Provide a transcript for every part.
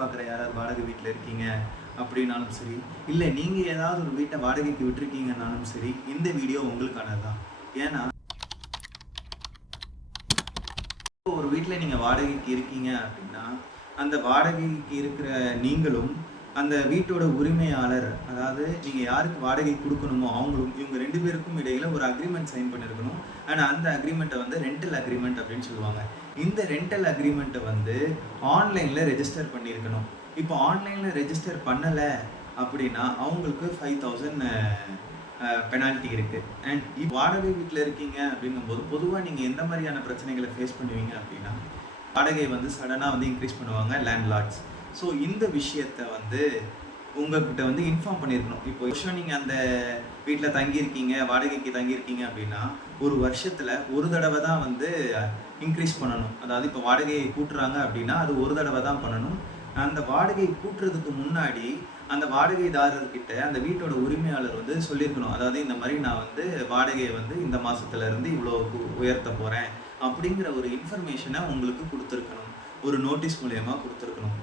பார்க்குற யாராவது வாடகை வீட்டில் இருக்கீங்க அப்படின்னாலும் சரி, இல்லை நீங்கள் ஏதாவது ஒரு வீட்டை வாடகைக்கு விட்டுருக்கீங்கன்னாலும் சரி, இந்த வீடியோ உங்களுக்கானது தான். ஏன்னா ஒரு வீட்டில் நீங்கள் வாடகைக்கு இருக்கீங்க அப்படின்னா, அந்த வாடகைக்கு இருக்கிற நீங்களும் அந்த வீட்டோட உரிமையாளர், அதாவது நீங்கள் யாருக்கு வாடகை கொடுக்கணுமோ அவங்களும், இவங்க 2 பேருக்கும் இடையில ஒரு அக்ரிமெண்ட் சைன் பண்ணியிருக்கணும். ஆனால் அந்த அக்ரிமெண்ட்டை வந்து ரெண்டல் அக்ரிமெண்ட் அப்படின்னு சொல்லுவாங்க. இந்த ரெண்டல் அக்ரிமெண்ட்டை வந்து ஆன்லைனில் ரெஜிஸ்டர் பண்ணியிருக்கணும். இப்போ ஆன்லைனில் ரெஜிஸ்டர் பண்ணலை அப்படின்னா அவங்களுக்கு 5000 பெனால்ட்டி இருக்குது. அண்ட் வாடகை வீட்டில் இருக்கீங்க அப்படிங்கும்போது பொதுவாக நீங்கள் எந்த மாதிரியான பிரச்சனைகளை ஃபேஸ் பண்ணுவீங்க அப்படின்னா, வாடகை வந்து சடனாக வந்து இன்க்ரீஸ் பண்ணுவாங்க லேண்ட்லார்ட்ஸ். ஸோ இந்த விஷயத்தை வந்து உங்கள்கிட்ட வந்து இன்ஃபார்ம் பண்ணியிருக்கணும். இப்போ வருஷம் நீங்கள் அந்த வீட்டில் தங்கியிருக்கீங்க, வாடகைக்கு தங்கியிருக்கீங்க அப்படின்னா, ஒரு வருஷத்தில் ஒரு தடவை தான் வந்து இன்க்ரீஸ் பண்ணணும். அதாவது இப்போ வாடகையை கூட்டுறாங்க அப்படின்னா அது ஒரு தடவை தான் பண்ணணும். அந்த வாடகை கூட்டுறதுக்கு முன்னாடி அந்த வாடகைதாரர்கிட்ட அந்த வீட்டோட உரிமையாளர் வந்து சொல்லியிருக்கணும். அதாவது இந்த மாதிரி நான் வந்து வாடகையை வந்து இந்த மாதத்துலேருந்து இவ்வளோ உயர்த்த போகிறேன் அப்படிங்கிற ஒரு இன்ஃபர்மேஷனை உங்களுக்கு கொடுத்துருக்கணும். ஒரு நோட்டீஸ் மூலயமா கொடுத்துருக்கணும்.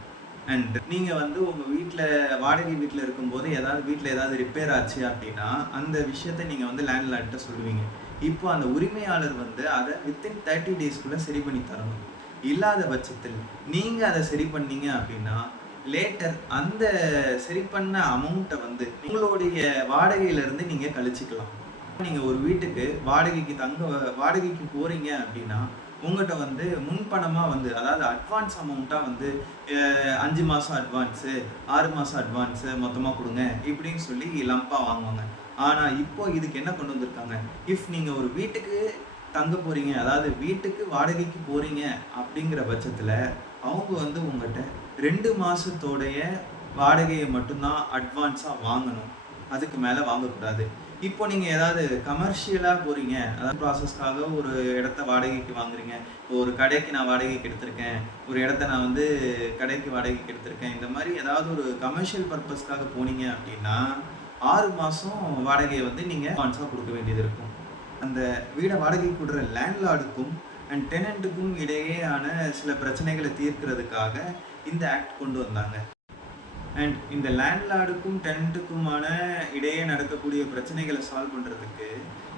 அண்ட் நீங்கள் வந்து உங்கள் வீட்டில் வாடகை வீட்டில் இருக்கும்போது வீட்டில் ஏதாவது ரிப்பேர் ஆச்சு அப்படின்னா அந்த விஷயத்தை நீங்கள் வந்து லேண்ட்லார்ட்ட சொல்லுவீங்க. இப்போ அந்த உரிமையாளர் வந்து அதை வித்தின் 30 டேஸ்க்குள்ளே சரி பண்ணி தரணும். இல்லாத பட்சத்தில் நீங்கள் அதை சரி பண்ணீங்க அப்படின்னா லேட்டர் அந்த சரி பண்ண அமௌண்ட்டை வந்து உங்களுடைய வாடகையிலேருந்து நீங்கள் கழிச்சிக்கலாம். நீங்கள் ஒரு வீட்டுக்கு வாடகைக்கு போகிறீங்க அப்படின்னா உங்கள்கிட்ட வந்து முன்பணமாக வந்து, அதாவது அட்வான்ஸ் அமௌண்ட்டாக வந்து 5 மாதம் அட்வான்ஸு, 6 மாதம் அட்வான்ஸு மொத்தமாக கொடுங்க இப்படின்னு சொல்லி லம்பாக வாங்குவாங்க. ஆனால் இப்போ இதுக்கு என்ன கொண்டு வந்திருக்காங்க, இஃப் நீங்கள் ஒரு வீட்டுக்கு தங்க போகிறீங்க, அதாவது வீட்டுக்கு வாடகைக்கு போகிறீங்க அப்படிங்கிற பட்சத்தில் அவங்க வந்து உங்கள்கிட்ட 2 மாதத்தோடைய வாடகையை மட்டும்தான் அட்வான்ஸாக வாங்கணும். அதுக்கு மேலே வாங்கக்கூடாது. இப்போ நீங்கள் ஏதாவது கமர்ஷியலாக போகிறீங்க, அதாவது ப்ராசஸ்க்காக ஒரு இடத்த வாடகைக்கு வாங்குறீங்க. இப்போ ஒரு கடைக்கு நான் வாடகைக்கு எடுத்திருக்கேன், ஒரு இடத்த நான் வந்து கடைக்கு வாடகைக்கு எடுத்திருக்கேன், இந்த மாதிரி ஏதாவது ஒரு கமர்ஷியல் பர்பஸ்க்காக போனீங்க அப்படின்னா 6 மாதம் வாடகையை வந்து நீங்கள் அட்வான்ஸாக கொடுக்க வேண்டியது இருக்கும். அந்த வீடை வாடகைக்கு விடுற லேண்ட்லார்டுக்கும் அண்ட் டெனண்ட்டுக்கும் இடையேயான சில பிரச்சனைகளை தீர்க்கிறதுக்காக இந்த ஆக்ட் கொண்டு வந்தாங்க. அண்ட் இந்த லேண்ட்லார்டுக்கும் டெனண்ட்டுக்குமான இடையே நடக்கக்கூடிய பிரச்சனைகளை சால்வ் பண்ணுறதுக்கு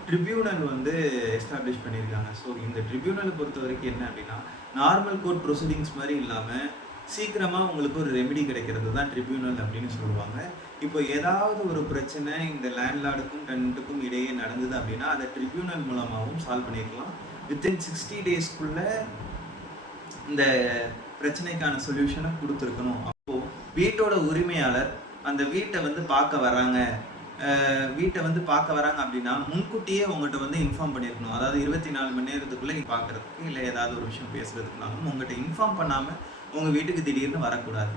ட்ரிபியூனல் வந்து எஸ்டாப்ளிஷ் பண்ணியிருக்காங்க. ஸோ இந்த ட்ரிபியூனலை பொறுத்த வரைக்கும் என்ன அப்படின்னா, நார்மல் கோர்ட் ப்ரொசீடிங்ஸ் மாதிரி இல்லாமல் சீக்கிரமாக உங்களுக்கு ஒரு ரெமெடி கிடைக்கிறது தான் ட்ரிபியூனல் அப்படின்னு சொல்லுவாங்க. இப்போ ஏதாவது ஒரு பிரச்சனை இந்த லேண்ட்லார்டுக்கும் டெனண்ட்டுக்கும் இடையே நடந்தது அப்படின்னா அதை ட்ரிபியூனல் மூலமாகவும் சால்வ் பண்ணியிருக்கலாம். வித்தின் 60 டேஸ்க்குள்ளே இந்த பிரச்சனைக்கான சொல்யூஷனை கொடுத்துருக்கணும். அப்போது வீட்டோட உரிமையாளர் அந்த வீட்டை வந்து பார்க்க வராங்க அப்படின்னா முன்கூட்டியே உங்கள்கிட்ட வந்து இன்ஃபார்ம் பண்ணியிருக்கணும். அதாவது 24 மணி நேரத்துக்குள்ளே நீங்கள் பார்க்குறதுக்கு இல்லை ஏதாவது ஒரு விஷயம் பேசுகிறதுக்குனாலும் உங்கள்கிட்ட இன்ஃபார்ம் பண்ணாமல் உங்கள் வீட்டுக்கு திடீர்னு வரக்கூடாது.